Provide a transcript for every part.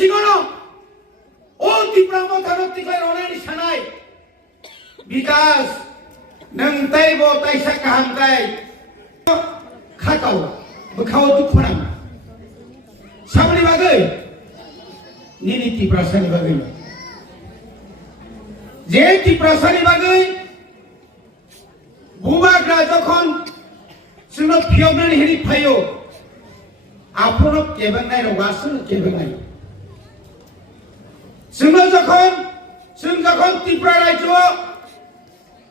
बिसिङावनो ओ त्रिपुरा मथारतिखौ रनानि सानाय विकास नोंथाय बो ताइसा काहामखाय खाकाव बखाव दुखुनां सामनि बागै निनि त्रिपुरासानि बागै जे त्रिपुरासानि बागै बुबाग्रा जखन जोंनो फियबनानै हेरि फायो आपनो केबेंनाय रगासनो केबेंनाय जों जखन त्रिपुरा राज्योआव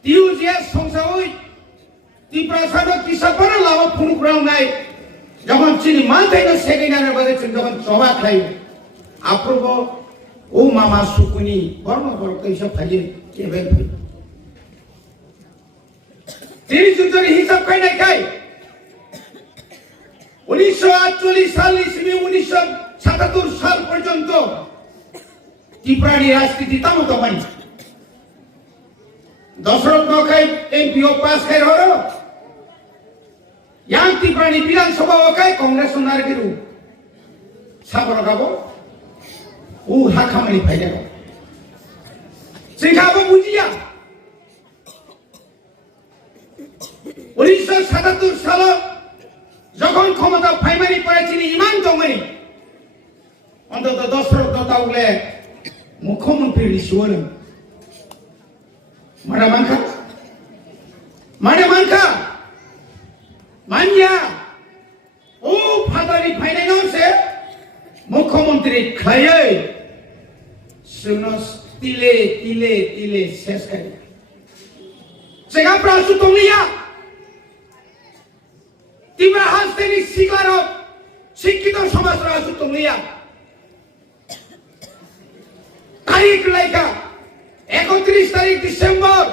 टिउजे संसावै त्रिपुरासानो किसाफोर लाव फुंग्रावनाय जखन चिनि मानथायनो सेगैनानै बागै जों जखन सभा खायो आप्रबो ओ मामा सुकुनि बर्म कैसा फायो केबें फायो তিনি যুদ্ধের হিসাব খাই 1948 সাল থেকে 1977 সাল পর্যন্ত ত্রিপুরার রাজনীতি তামতমাই দশরথ নখাই এমপিও পাস খাই হলো yang ত্রিপুরানি বিধানসভা ওকাই কংগ্রেস নারগিরু সাবর গাবো ও হাখামানি ফাইদা সিংহাবো বুঝিয়া 1977 সাল যখন ক্ষমতা ফাইমানি পড়েছিল ইমান দমানি অন্তত দশরথ তাউলে মুখ্যমন্ত্রী রিসুয়াল মানকা মানিয়া ও ফাদারি ফাইনান্সে মুখ্যমন্ত্রী খায়ে সুনস তিলে তিলে তিলে শেষ করে সেগা প্রাসু তোমিয়া ত্রিপুরা হাসতেনি শিকারক শিক্ষিত সমাজ রাজু তোমিয়া তারিখ লেখা 31 তারিখ ডিসেম্বর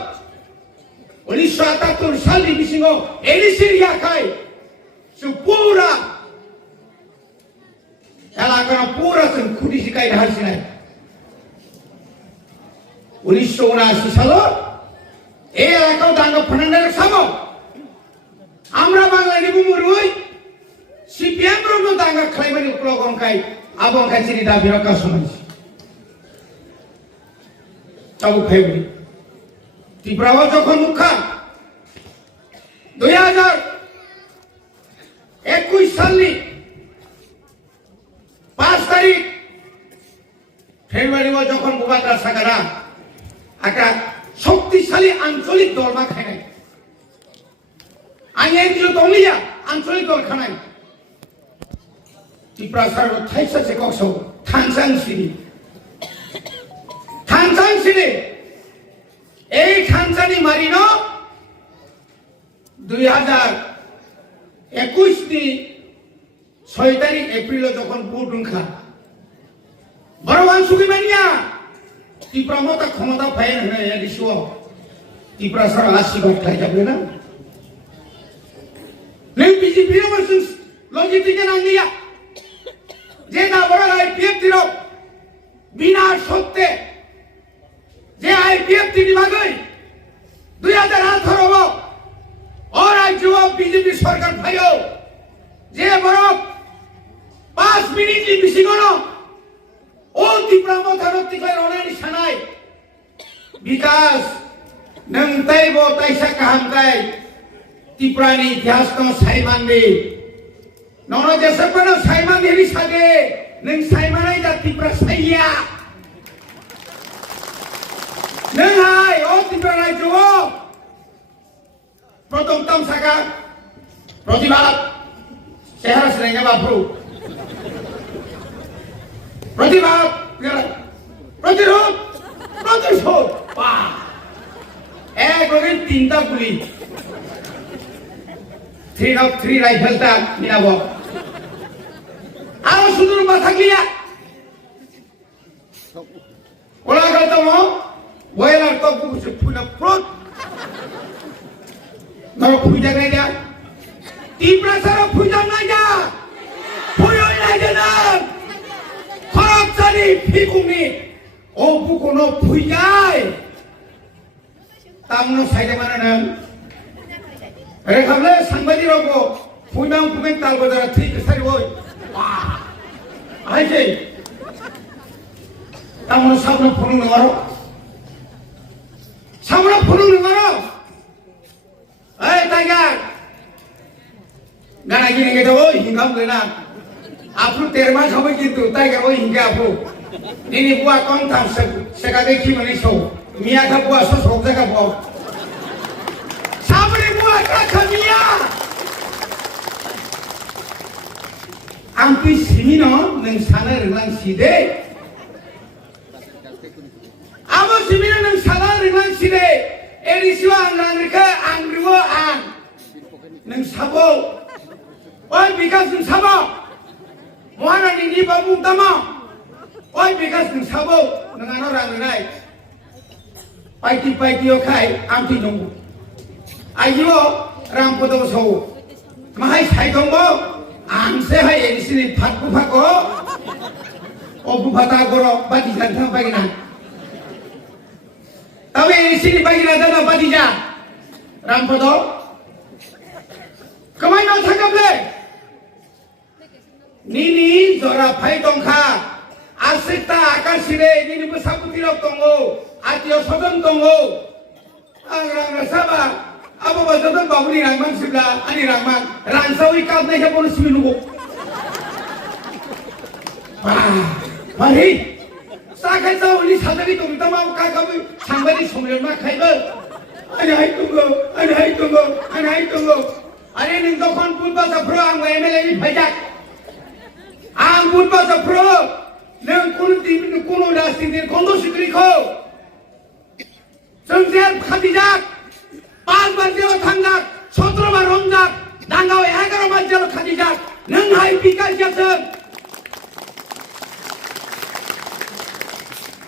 1978 সালে বিসিং এলিসিরিয়া খাই পুরা এলাকা পুরা খুঁটি শিকাই ঢালছি নাই 1979 সাল এই এলাকাও দাঙ্গা ফান্ডারের সামো আমরা বাংলানি বুমুরুই সিপিএম রনো দাঙ্গা খাইমানি উপলগনকাই আবংকাই চিনি দাবি রাখা শুনছি চাবু ফাইবরি ত্রিপুরাও যখন মুখা 2021 সালে 5 তারিখ ফেব্রুয়ারি যখন বুবাগ্রা সাগারা একটা শক্তিশালী আঞ্চলিক দলমা খাই আইন দিল তোমিয়া আঞ্চলিক দল খানাই ত্রিপুরা সরকার থাইসাছে কক্সও থানসাংসিনি এই থানসানি মারিনো 2021 নি 6 তারিখ এপ্রিল যখন ভোট রুখা বড়বান সুগিমানিয়া ত্রিপুরা মতা ক্ষমতা ফাইন হয়ে দিছো ত্রিপুরা সরকার 80 ভোট খাই যাবে না नहीं बीजेपी ने वर्षन लॉजिटिक नाम लिया जे ना बड़ा आईपीएफ दिरो बिना सत्ते जे आईपीएफ ती निभागई 2018 हो और आज जो बीजेपी सरकार भाइयो जे बड़ा 5 मिनिट ली बिसिगनो ओ त्रिपुरा मथारती को रनानि सानाय विकास नंताय बो ताइसा काहामखाय त्रिपुरानि इतिहास तो साइमानदे नोनो जैसे पनो साइमान हेरि सागे नों साइमानाय जा त्रिपुरा साइया नों हाय ओ त्रिपुरा राज्यो प्रथम तम सागा प्रतिबाद सेहरा सेरेंगा बाफ्रु प्रतिबाद प्रतिरोध प्रतिशोध पा एक लगे तीनटा गुली 3 রাইফেলটা নিয়াবো আর সুদূর মাথা গিয়া ওলা গতম ওয়েলার তো বুঝে ফুলা প্রত নর ফুজা গাই যা ত্রিপুরা সারা ফুজা না যা ফুয়ো লাগে না খরচ চালি ফিকুমি ও বুকোনো ফুজায় তামনো সাইডে মানে না अरे हमले संबंधी रोको फुनाम कुमें ताल बदरा ठीक सारी वो आये Tamu sabna phunu ngaro. Sabna phunu ngaro. Tiger. Gana gini kita hingga mulai. Apu terma kau begitu. Tiger hingga apu. Ini buat kontak sekali kini show. Mia ka buat sos ka buat. Sabri buat kamia. Ampi sini no neng sana renang side. Amo sini neng sana renang side. Erisiwa anggrika angriwo ang. Neng sabo. Oi bikas neng sabo. Mohana ni babu tama. Oi bikas neng sabo neng ano rang renai. Paiti okai ampi nunggu. Ayo rampodo so. Mahai sai tongbo. Angse hai di sini patku pako, obu pata goro bati jantan pagi na. Tapi di sini pagi na dana bati jan, rampodo. Kemana mau tangkap le? Nini zora pai tongka, asita akan sire nini besapu tirok tonggo, atio sodon tonggo. Angrang sabar. Apa betul babu ni rangman sebelah, ani rangman, rangsawi kau ni siapa nusi minum. Mari, saya tahu ni sadari tu kita mau kau sampai di sumber mak kaiber. Ada hai tunggu. Ada ni dokon pun bahasa pro ang MLA ni bajak. Ang pun bahasa pro, neng kuno dah sini kondo sikri kau. Sengsiar khadijak. 5 বার দেও থাঙ্গাক 17 বার রমজাক দাঙ্গাও 11 বার jail খাদিজাক নং high বিকাশ যাসন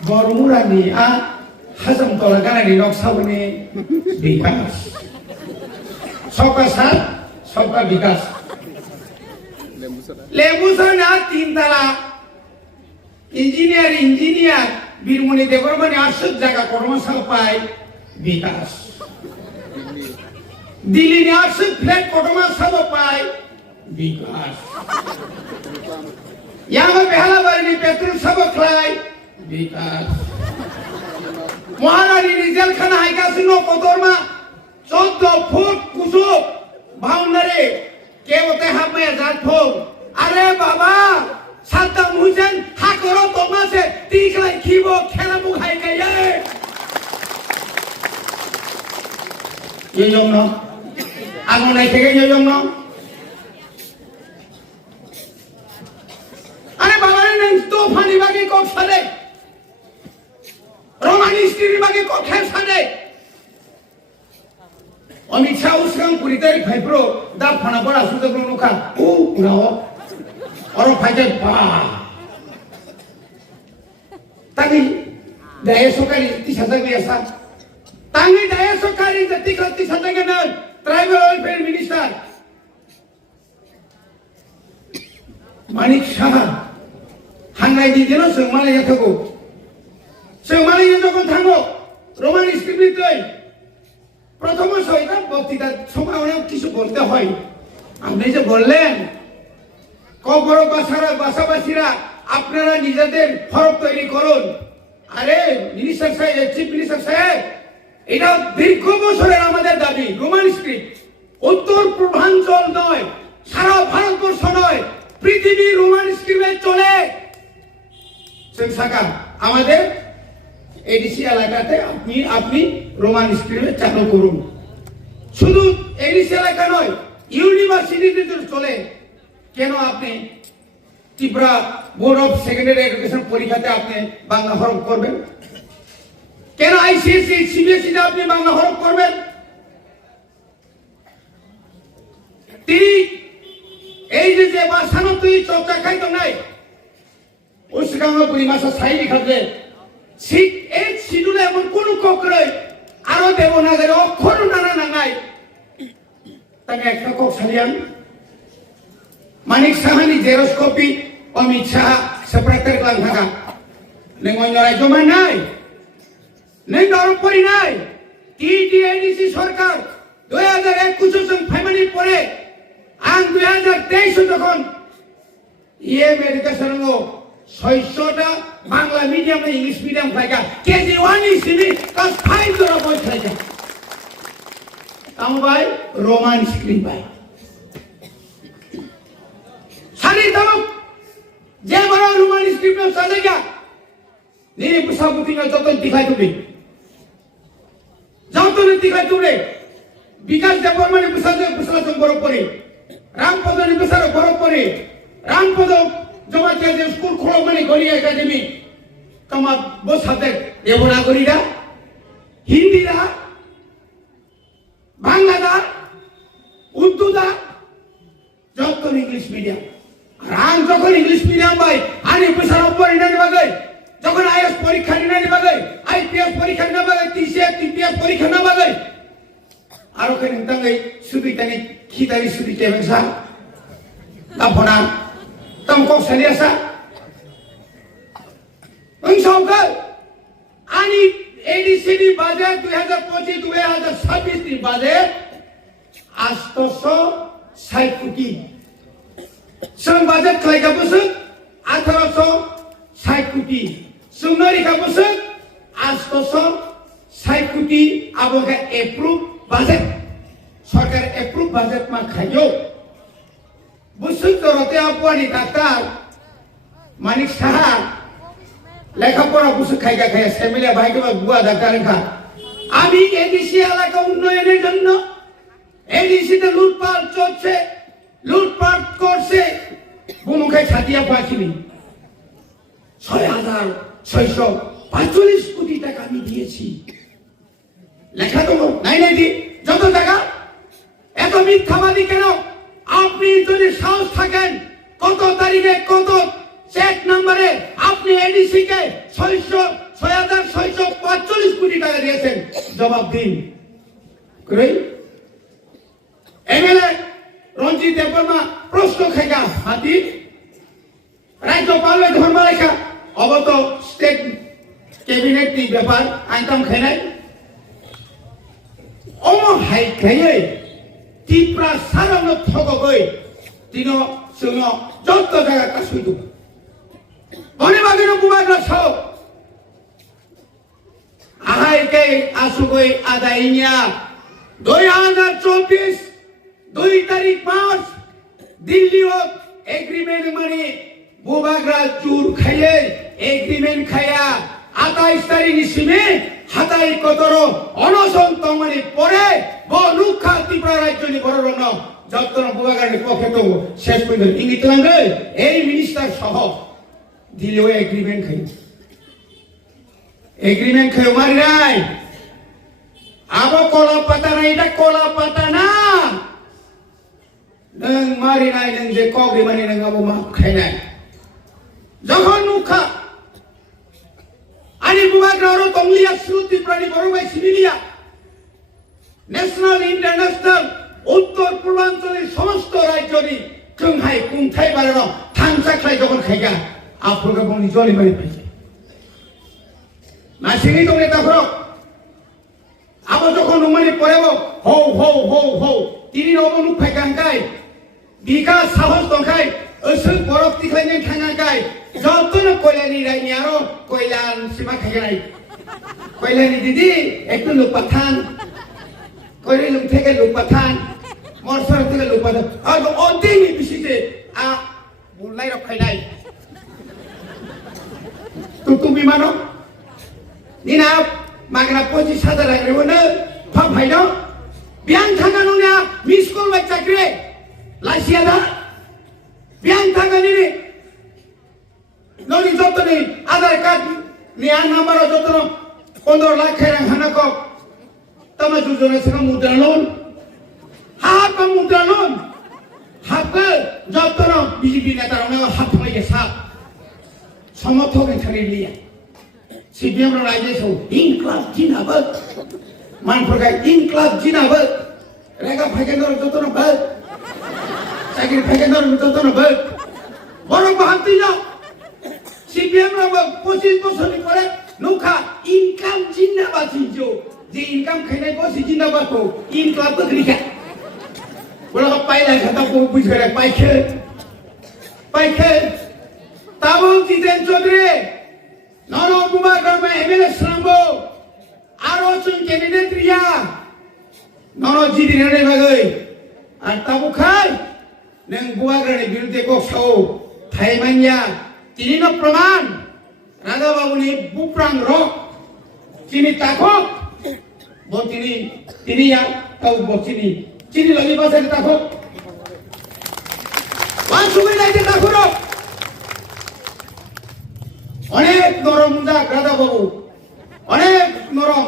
বরমুরানি হাজম তলা গানানি নকশাবনি বিকাশ সবকা সাথ সবকা বিকাশ লেবুসনা 3 তালা engineer Birmani দেবরমণি 800 জায়গা কর্মশালা পায় বিকাশ दिल्ली ने आज से फ्लैट कोटमा सब पाए विकास यहाँ में पहला बार में पेट्रोल सब खलाई विकास महारानी रिजल खाना है क्या सिनो कोतोरमा 14 फुट कुसो बाउंड्री के होते हैं में 1000 फुट अरे बाबा सद्दाम हुसैन हाकरो तोमा से तीखलाई खीबो खेला मुखाई गए ये जोनो Ano naik ke nyong no? Ane baba ni neng tufan ni bagi kok sade, romanis ni bagi kok khen sade. Amit Shah usang puritari fibro, dah fana bora sudah belum luka. Ngao, orang fajar pa. Tapi daya sokari tisada biasa. Tangi daya sokari jadi tisada kenan. Tribal Welfare Minister Manik Shah Hangai di jeno semala ya thago semala ya যখন থাকো Roman স্ক্রিপ্টে প্রথম সহিতা বক্তৃতা সময় অনেক কিছু বলতে হয় আপনি যে বললেন কবর বাসাবাসীরা আপনারা নিজেদের হরফ তৈরি করুন আরে মিনিস্টার সাহেব চিফ মিনিস্টার সাহেব এটা দীর্ঘ বছরের আমাদের দাবি রোমান স্ক্রিপ্ট উত্তর পূর্বাঞ্চল নয় সারা ভারতবর্ষ নয় পৃথিবী রোমান স্ক্রিপ্টে চলে সংসাকা আমাদের এডিসি এলাকাতে আপনি রোমান স্ক্রিপ্টে চালু করুন শুধু এডিসি এলাকা নয় ইউনিভার্সিটিতে চলে কেন আপনি Tripura board of secondary education পরীক্ষাতে আপনি বাংলা হরফ করবেন কেন আইসিএসসি সিবিএসসি তে আপনি বাংলা হরফ করবেন তিনি এই যে ভাষানো তুই চর্চা খাইতো নাই ওসগাঙ্গ পরিমাসা সাইনি খাতে ঠিক এই শিডিউলে এমন কোন ককরে আরো দেবনাগরি অক্ষর নানা নাঙাই তাকে একটা কক সারিয়ান মানিক সাহানি জেরক্স কপি অমিত শাহ সেপ্রেটারি ক্লান থাকা নেঙ্গই নড়াই জমা নাই নেই দরম করি নাই টিটিএডিসি সরকার 2021 জন ফ্যামিলি পরে আন 2023 যখন ইএম এডুকেশন 600টা বাংলা মিডিয়াম না ইংলিশ মিডিয়াম খাইকা কেজি 1 ইসিবি ক্লাস 5 ধরা বই খাইকা তাও ভাই রোমান স্ক্রিন ভাই সারি তালুক যে বড় রোমান স্ক্রিপ্ট সাজাইয়া নিয়ে পুসাবুতিনা যতন দিখাই তুমি যতন দিখাই তুমি বিকাশ দেববর্মানে পুসালাচন বরফ করে রামপদনি পুসার বরফ করে রামপদ জমাতিয়া যে স্কুল খোলো মানে গড়িয়া একাডেমি তোমার বসাতে দেবনাগরীরা হিন্দিরা বাংলাদা উর্দুদা যত ইংলিশ মিডিয়াম আর আন যখন ইংলিশ মিডিয়াম ভাই আনি পুসার উপরে না নিবাগে যখন আইএস পরীক্ষা না নিবাগে আইপিএস পরীক্ষা না নিবাগে টিসিএস টিপিএস পরীক্ষা না নিবাগে আর ওখানে তাঙ্গাই সুবিতানি খিদারি সুবিতে বেসা আপনা তমকো সালিয়াসা অংশকা আনি এডিসিডি বাজেট 2025-2026 নি বাজেট 860 কোটি সং বাজেট খাইকা বসে 1860 কোটি সুন্দরিকা বসে 860 কোটি আবকে এপ্রুভ বাজেট সরকার এপ্রুভ বাজেট মা খাইও বসে তরতে আপনি ডাক্তার মানিক সাহা লেখাপড়া বসে খাইকা খাইয়া সেমিলা ভাইকে বুয়া ডাক্তার খা আমি এডিসি এলাকা উন্নয়নের জন্য এডিসিতে লুটপাট চলছে লুটপাট করছে বুমুখে ছাতিয়া পাখিনি 6,645 কোটি টাকা আমি দিয়েছি লেখা তো নাই নাই দি যত টাকা এত মিথ্যাবাদী কেন আপনি যদি সাহস থাকেন কত তারিখে কত চেক নম্বরে আপনি এডিসি কে 6,645 কোটি টাকা দিয়েছেন জবাব দিন এমএলএ রঞ্জিত দেববর্মা প্রশ্ন খাইকা হাতি রাজ্যপাল ধর্মরেখা অবত স্টেট ক্যাবিনেট নি ব্যাপার আইতাম খাইনাই অম হাই খাইয়ে ত্রিপুরা সারানো ঠগই তিন সুন যত জায়গা কাশুই দু বনে বাগিনো বুবাগ্রা সব আহাই কে আসুগই আদাইনিয়া 2024 2 তারিখ মার্চ দিল্লি এগ্রিমেন্ট মানে বুবাগ্রা চুর খাইয়ে এগ্রিমেন্ট খাইয়া 28 তারিখ ইসিমে হাতাই কতর অনশন তমানি পরে বনুখা ত্রিপুরা রাজ্য নি বড় রণ যতন বুবাগ্রার পক্ষে তো শেষ পর্যন্ত ইঙ্গিত লাঙ্গে এই মিনিস্টার সহ দিল্লি এগ্রিমেন্ট খাই মারি নাই আবো কলা পাতা না এটা কলা পাতা না নং মারি নাই নং যে কগরি মানি নং আবো মা খাই নাই যখন মুখা আনি বুবাগ্রার তংলিয়া শ্রুতি প্রাণী বড়বাই সিভিলিয়া ন্যাশনাল ইন্টারন্যাশনাল উত্তর পূর্বাঞ্চলের সমস্ত রাজ্যনি চংহাই কুংথাই বাড়ানো থাংসা খাই যখন খাইগা আপনাকে বলি জলে মারি পাইছে না সিনি তো নেতা হরক আবো যখন মানে পড়েব হৌ হৌ হৌ হৌ তিনি অবনুক ফাইকাঙ্কাই বিকাশ সাহস দংখাই ওসুক বরফ তিখাইনে থাঙ্গাঙ্কাই যতন কইলানি রাইনি আরো কইলান সীমা খাইগাই কইলানি দিদি একটু লোক পাঠান কইলে লোক থেকে লোক পাঠান মরসর থেকে লোক পাঠান আর অদিন বিশিতে আ বললাই রখাই নাই তো তুমি মানো নিনা মাগনা 25,000 রাখলে বলে ভাব ভাই না বিয়ান থাকানো না মিস করবে চাকরি লাইসিয়া দা বিয়ান থাকানি রে ননি যতনি আধার কার্ড নিয়া নাম্বার যতন 15 লাখ খাই হানা ক তমা যোজনা সঙ্গে মুদ্রা লোন হাত বা মুদ্রা লোন হাতকে যতন বিজেপি নেতারা হাত হয়ে সাপ সমর্থক এখানে লিয়া সিপিএম র রাইজে সব ইনক্লাব জিনাবাদ মানফরগাই ইনক্লাব জিনাবাদ রেগা ফাইকেন্দর যতন বাদ চাকরি ফাইকেন্দর যতন বাদ বড় বাহাতি যাও সিপিএম র 25 বছর পরে নুখা ইনকাম জিনাবাদ জিজো যে ইনকাম খাইনাই বসি জিনাবাদ কো ইনক্লাব বকরিকা বড় পাইলা খাতা কো বুঝরে পাইছে তাবল জিতেন চৌধুরী নর বুবাগড় এমএলএ সামবো আরো চুন ক্যান্ডিডেট রিয়া নর জিদিন রে বাগৈ আর তাবু খাই নং বুবাগড়नि বিরুদ্ধে কক্সাও थाइमानिया तिनिनो प्रमाण राजा बाबुनि बुप्रां रक तिनि ताखक बो तिनि या ताउ बचिनि तिनि लगी बासे ताखक वान सुबि लाइते ताखुरो अनेक नरम मुजा राजा बाबु अनेक नरम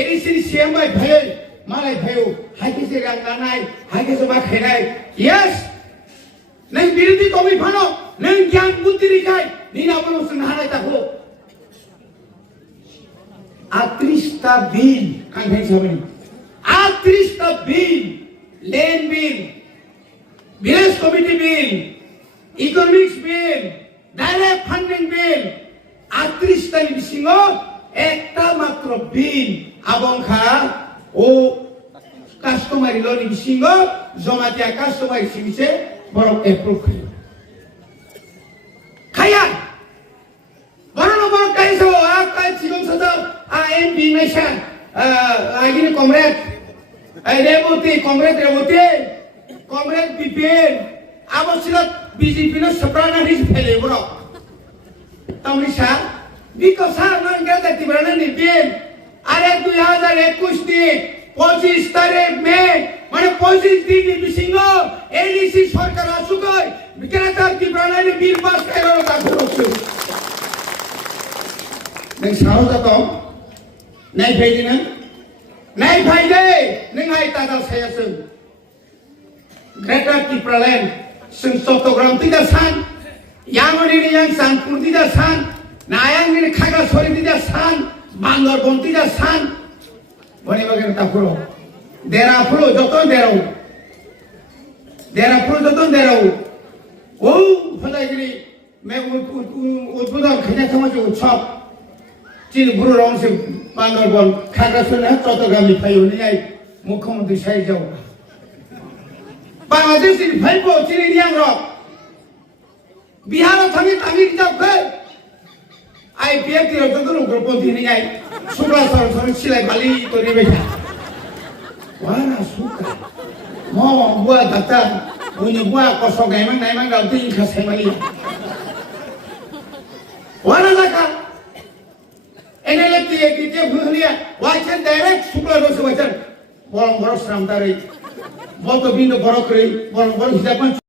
एडिसि सीएम बाय भाई मालाय भाइयो हाइकेसे रां लानाय हाइकेसे मा खायनाय यस नों बिरोधी कमि फानो नों ज्ञान बुद्धि रिखाय निना बलसों हानाय ताखौ 38टा बिल कांखाय साबनि 38टा bill land bill village committee bill economics bill direct funding bill 38टा नि बिसिङो एकटा मात्र बिल आबंखा ओ कास्टमारी लनि बिसिङो जमातिया कास्टमारी सिंसे बरक एप्रुव खायो खाया बरनो बरक कायसो आ काय सिगम सजा आ एमपी नेशन आगिनि comrade Revati comrade Revati comrade Bipin आवश्यक बीजेपी नो सप्राना रिस फेले बरो तामनिसा बिकसा नन गेदाति बरना नि बिन आरे 2021 नि 25 तारिख में মানে 25 দিন বিসিঙ্গো এডিসি সরকার আসুগই বিকেরাতার কি প্রাণাইনে বিল পাস করার কথা করছে নং সারজাত নাই ফাইদিনা নাই ফাইদে নং আই তাদা সায়াসং গ্রেটার কি প্রলেন সং চট্টগ্রাম তিদা সান ইয়াংনি ইয়াং সানপুর তিদা সান নায়াংনি খাগড়াছড়ি তিদা সান বান্দরবন তিদা সান বনে বাগের তাপুরো देरा फुलो जतन देराव ओ फलागिरि मे उद्बोधन खायना समाज उत्सव चिन गुरु रंग से बांदरबन खागड़ाछড়ি चट्टग्रामनि फायनियाय मुख्यमंत्री साइजाव बांग्लादेश नि फाइबो चिनि नियां रक बिहार थांनि तामिल जावखै आईपीएफ ति जतन ग्रुपन्ति नियाय सुब्रा सरसर सिलाय बाली तरि बेसा Wala suka. Mo buat data, punya buat kosong emang gak tinggi kasih mali. Wala laka. Ini lagi kita punya wajan direct suka dosa wajan. Borong seram tarik. Boto bindo borok kiri, borong hidapan.